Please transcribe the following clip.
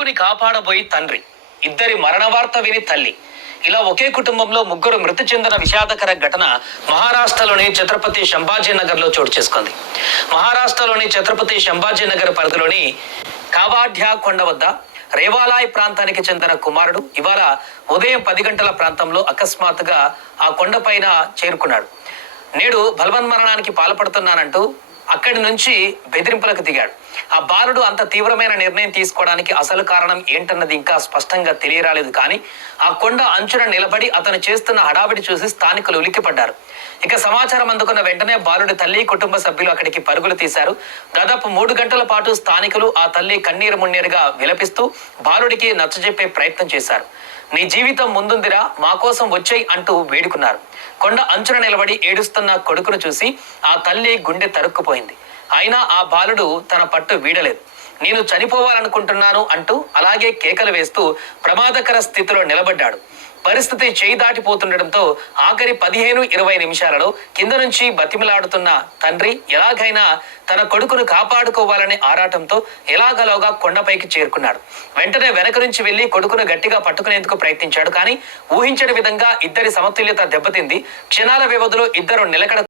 కొడుకుని కాపాడబోయి తండ్రి, ఇద్దరి మరణ వార్త విని తల్లి, ఇలా ఒకే కుటుంబంలో ముగ్గురు మృతి చెందిన విషాదకర ఘటన మహారాష్ట్రలోని ఛత్రపతి సంభాజీనగర్ లో చోటు చేసుకుంది. మహారాష్ట్రలోని ఛత్రపతి సంభాజీనగర్ పరిధిలోని కావాఢ్యా కొండ వద్ద రేవాలాయ్ ప్రాంతానికి చెందిన కుమారుడు ఇవాళ ఉదయం 10 గంటల ప్రాంతంలో అకస్మాత్తుగా ఆ కొండపైన చేరుకున్నాడు. నేడు బలవన్మరణానికి పాల్పడుతున్నానంటూ అక్కడి నుంచి బెదిరింపులకు దిగాడు. ఆ బాలుడు అంత తీవ్రమైన నిర్ణయం తీసుకోవడానికి అసలు కారణం ఏంటన్నది ఇంకా స్పష్టంగా తెలియరాలేదు. కానీ ఆ కొండ అంచున నిలబడి అతను చేస్తున్న హడావిడి చూసి స్థానికులు ఉలిక్కిపడ్డారు. ఇక సమాచారం అందుకున్న వెంటనే బాలుడి తల్లి, కుటుంబ సభ్యులు అక్కడికి పరుగులు తీశారు. దాదాపు 3 గంటల పాటు స్థానికులు ఆ తల్లి కన్నీరు మున్నీరుగా విలపిస్తూ బాలుడికి నచ్చజెప్పే ప్రయత్నం చేశారు. నీ జీవితం ముందుందిరా, మా కోసం వచ్చేయ్ అంటూ వేడుకున్నారు. కొండ అంచున నిలబడి ఏడుస్తున్న కొడుకును చూసి ఆ తల్లి గుండె తరుక్కుపోయింది. అయినా ఆ బాలుడు తన పట్టు వీడలేదు. నేను చనిపోవాలనుకుంటున్నాను అంటూ అలాగే కేకలు వేస్తూ ప్రమాదకర స్థితిలో నిలబడ్డాడు. పరిస్థితి చేయి దాటిపోతుండటంతో ఆఖరి 15-20 నిమిషాలలో కింద నుంచి బతిమిలాడుతున్న తండ్రి ఎలాగైనా తన కొడుకును కాపాడుకోవాలనే ఆరాటంతో ఎలాగలోగా కొండపైకి చేరుకున్నాడు. వెంటనే వెనక నుంచి వెళ్లి కొడుకును గట్టిగా పట్టుకునేందుకు ప్రయత్నించాడు. కానీ ఊహించని విధంగా ఇద్దరి సమతుల్యత దెబ్బతింది. క్షణాల వ్యవధిలో ఇద్దరు నిలకడ